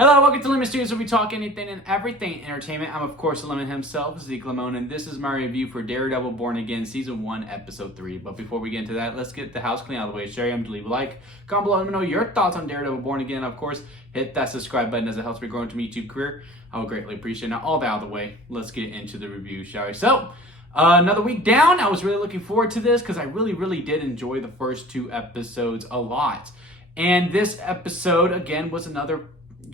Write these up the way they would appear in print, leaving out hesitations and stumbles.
Hello, welcome to Lemon Studios, where we talk anything and everything entertainment. I'm, of course, the Lemon himself, Zeke Lemon, and this is my review for Daredevil Born Again, Season 1, Episode 3. But before we get into that, let's get the house clean out of the way. Share, to leave a like, comment below, let me know your thoughts on Daredevil Born Again. Of course, hit that subscribe button as it helps me grow into my YouTube career. I would greatly appreciate it. Now, all that out of the way, let's get into the review, shall we? So, another week down. I was really looking forward to this because I really did enjoy the first two episodes a lot. And this episode, again, was another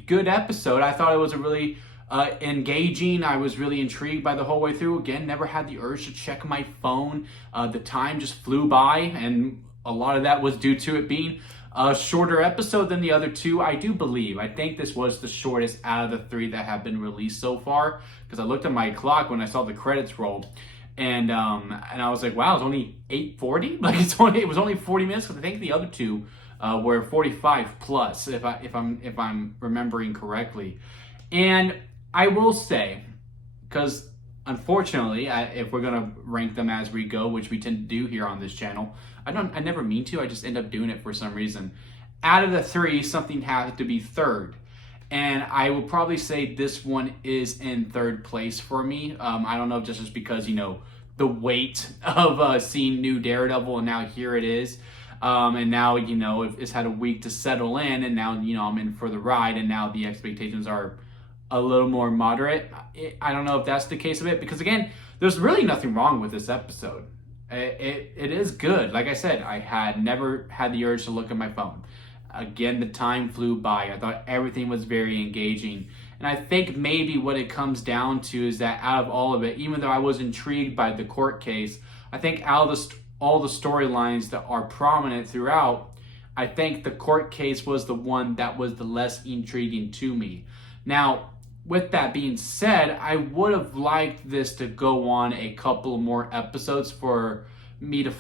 good episode. I thought it was a really engaging. I was really intrigued by the whole way through. Again, never had the urge to check my phone. The time just flew by, and a lot of that was due to it being a shorter episode than the other two. I think this was the shortest out of the three that have been released so far, because I looked at my clock when I saw the credits roll, and I was like, wow, it's only 8:40. Like it was only 40 minutes, because I think the other two were 45 plus, if I'm remembering correctly. And I will say, because unfortunately, if we're gonna rank them as we go, which we tend to do here on this channel, I never mean to. I just end up doing it for some reason. Out of the three, something had to be third, and I will probably say this one is in third place for me. I don't know, just because the weight of seeing new Daredevil, and now here it is. And now, it's had a week to settle in, and now, I'm in for the ride, and now the expectations are a little more moderate. I don't know if that's the case of it, because again, there's really nothing wrong with this episode. It is good. Like I said, I had never had the urge to look at my phone. Again, the time flew by. I thought everything was very engaging. And I think maybe what it comes down to is that out of all of it, even though I was intrigued by the court case, I think out of all the storylines that are prominent throughout, I think the court case was the one that was the less intriguing to me. Now, with that being said, I would have liked this to go on a couple more episodes for me to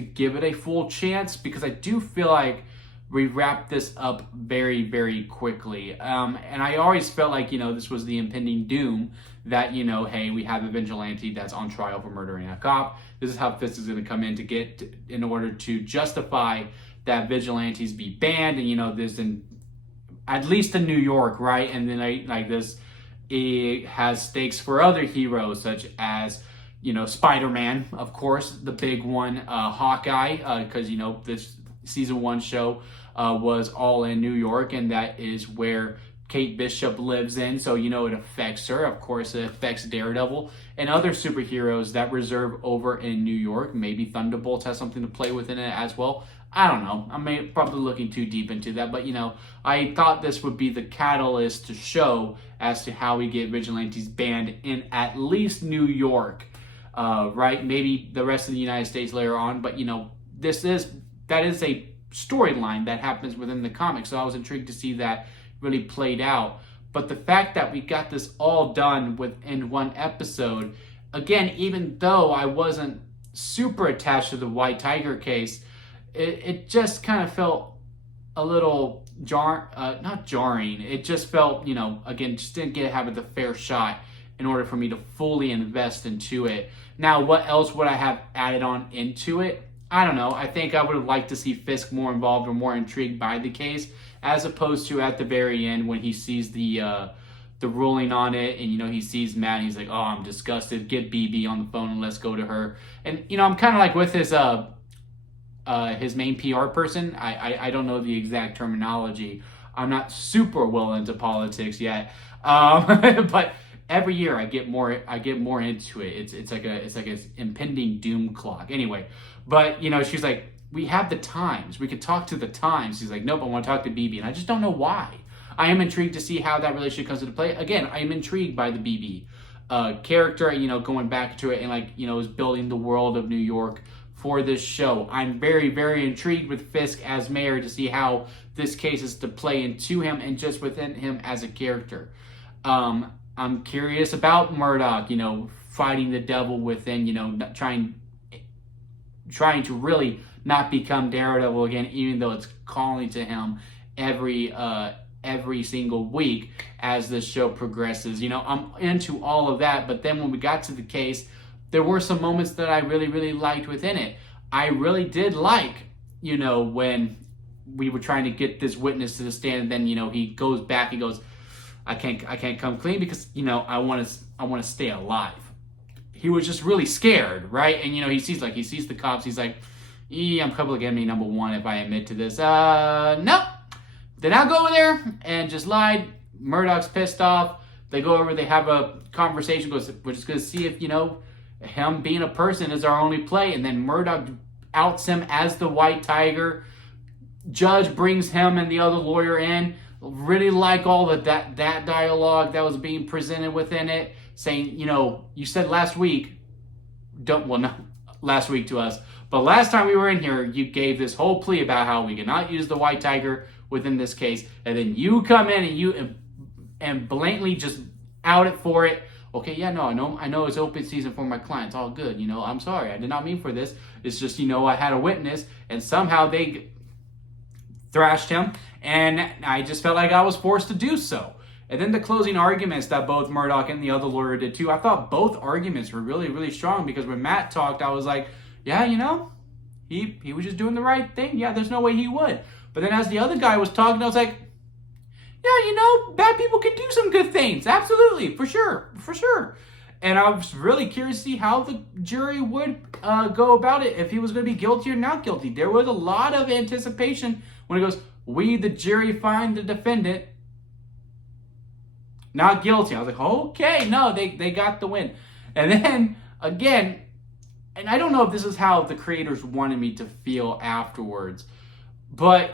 give it a full chance, because I do feel like we wrapped this up very quickly. And I always felt like, this was the impending doom that, hey, we have a vigilante that's on trial for murdering a cop. This is how Fisk is going to come in order to justify that vigilantes be banned. And, this at least in New York, right? And then it has stakes for other heroes, such as, Spider-Man, of course, the big one, Hawkeye, because, this season 1 show was all in New York, and that is where Kate Bishop lives in, so it affects her. Of course, it affects Daredevil and other superheroes that reserve over in New York. Maybe Thunderbolts has something to play with in it as well. I don't know. I'm probably looking too deep into that, but I thought this would be the catalyst to show as to how we get vigilantes banned in at least New York, right? Maybe the rest of the United States later on, but that is a storyline that happens within the comics, so I was intrigued to see that really played out. But the fact that we got this all done within one episode, again, even though I wasn't super attached to the White Tiger case, it just kind of felt a little not jarring. It just felt, again, just didn't have the fair shot in order for me to fully invest into it. Now, what else would I have added on into it? I don't know. I think I would have liked to see Fisk more involved or more intrigued by the case, as opposed to at the very end when he sees the ruling on it, and he sees Matt, and he's like, "Oh, I'm disgusted. Get BB on the phone and let's go to her." And I'm kind of like with his main PR person. I don't know the exact terminology. I'm not super well into politics yet, but every year I get more into it. It's like an impending doom clock. Anyway, but she's like, we have the Times. We could talk to the Times. She's like, nope, I want to talk to BB, and I just don't know why. I am intrigued to see how that relationship comes into play. Again, I am intrigued by the BB character. Going back to it and is building the world of New York for this show. I'm very intrigued with Fisk as mayor to see how this case is to play into him and just within him as a character. I'm curious about Murdock, fighting the devil within, trying to really not become Daredevil again, even though it's calling to him every single week as this show progresses. I'm into all of that, but then when we got to the case, there were some moments that I really liked within it. I really did like, when we were trying to get this witness to the stand, and then, he goes back and goes, I can't come clean because, I want to stay alive. He was just really scared, right? And, he sees the cops. He's like, I'm public enemy number one if I admit to this. Nope. Then I'll go over there and just lied. Murdoch's pissed off. They go over, they have a conversation, goes, we're just going to see if, him being a person is our only play. And then Murdoch outs him as the White Tiger. Judge brings him and the other lawyer in. Really like all that dialogue that was being presented within it, saying, you said last week, not last week to us, but last time we were in here, you gave this whole plea about how we cannot use the White Tiger within this case, and then you come in and blatantly just out it for it. Okay, yeah, no, I know it's open season for my clients, all good, I'm sorry, I did not mean for this. It's just, I had a witness, and somehow they thrashed him, and I just felt like I was forced to do so. And then the closing arguments that both Murdoch and the other lawyer did too, I thought both arguments were really, really strong, because when Matt talked, I was like, yeah, he was just doing the right thing. Yeah, there's no way he would. But then as the other guy was talking, I was like, yeah, bad people can do some good things. Absolutely, for sure. And I was really curious to see how the jury would go about it, if he was going to be guilty or not guilty. There was a lot of anticipation when it goes, we, the jury, find the defendant not guilty. I was like, okay, no, they got the win. And then, again, and I don't know if this is how the creators wanted me to feel afterwards, but,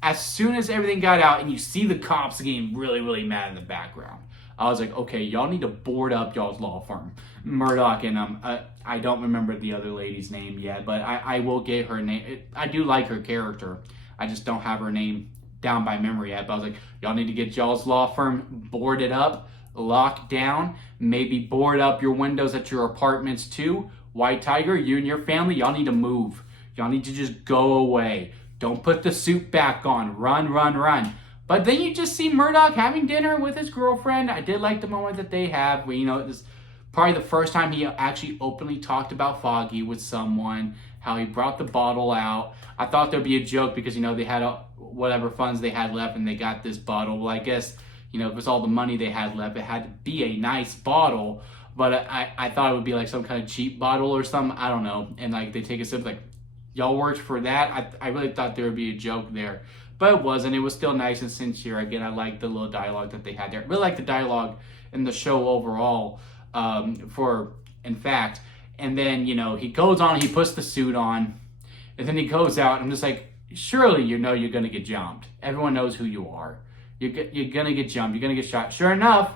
as soon as everything got out and you see the cops getting really, really mad in the background, I was like, okay, y'all need to board up y'all's law firm. Murdoch and I don't remember the other lady's name yet, but I will get her name. I do like her character. I just don't have her name down by memory yet. But I was like, y'all need to get y'all's law firm boarded up, locked down, maybe board up your windows at your apartments too. White Tiger, you and your family, y'all need to move. Y'all need to just go away. Don't put the suit back on. Run. But then you just see Murdoch having dinner with his girlfriend. I did like the moment that they have where, it was probably the first time he actually openly talked about Foggy with someone, how he brought the bottle out. I thought there'd be a joke because, they had whatever funds they had left and they got this bottle. Well, I guess, if it was all the money they had left, it had to be a nice bottle. But I thought it would be like some kind of cheap bottle or something. I don't know. And they take a sip like, y'all worked for that? I really thought there would be a joke there. But it wasn't. It was still nice and sincere. Again, I liked the little dialogue that they had there. I really liked the dialogue in the show overall, in fact. And then, he goes on, he puts the suit on, and then he goes out. And I'm just like, surely you're going to get jumped. Everyone knows who you are. You're going to get jumped. You're going to get shot. Sure enough,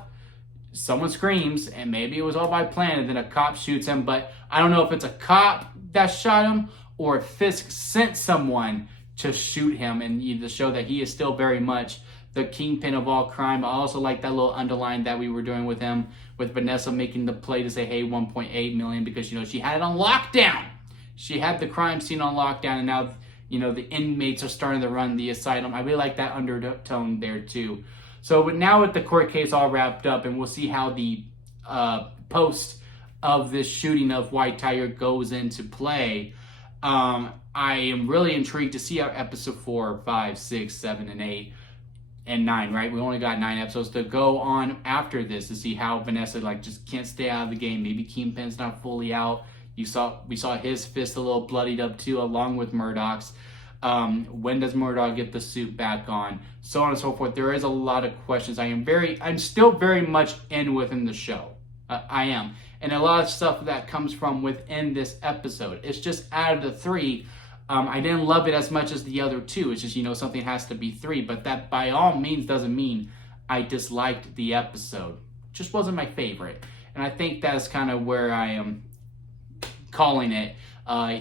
someone screams, and maybe it was all by plan, and then a cop shoots him. But I don't know if it's a cop that shot him or if Fisk sent someone to shoot him, and to show that he is still very much the kingpin of all crime. I also like that little underline that we were doing with him, with Vanessa making the play to say, hey, 1.8 million, because, she had it on lockdown. She had the crime scene on lockdown, and now, the inmates are starting to run the asylum. I really like that undertone there, too. So but now with the court case all wrapped up, and we'll see how the post of this shooting of White Tiger goes into play, I am really intrigued to see how episode 4, 5, 6, 7, and 8, and 9, right? We only got 9 episodes to go on after this to see how Vanessa just can't stay out of the game. Maybe Kingpin's not fully out. We saw his fist a little bloodied up too, along with Murdoch's. When does Murdoch get the suit back on? So on and so forth. There is a lot of questions. I'm still very much within the show. I am. And a lot of stuff that comes from within this episode. It's just out of the 3, I didn't love it as much as the other 2. It's just, something has to be 3. But that by all means doesn't mean I disliked the episode. It just wasn't my favorite. And I think that's kind of where I am calling it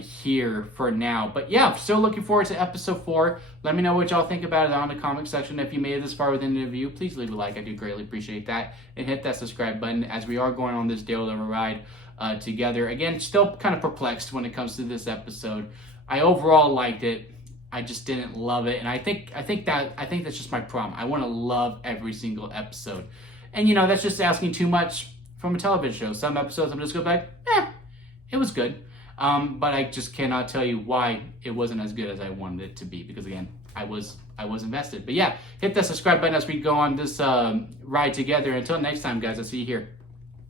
here for now. But yeah, still looking forward to episode 4. Let me know what y'all think about it on the comment section. If you made it this far within the review, please leave a like. I do greatly appreciate that. And hit that subscribe button as we are going on this Dale River ride together. Again, still kind of perplexed when it comes to this episode. I overall liked it. I just didn't love it. And I think that's just my problem. I want to love every single episode. And that's just asking too much from a television show. Some episodes I'm just going back, it was good. But I just cannot tell you why it wasn't as good as I wanted it to be, because again, I was invested. But yeah, hit that subscribe button as we go on this ride together. Until next time, guys, I'll see you here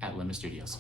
at Lemon Studios.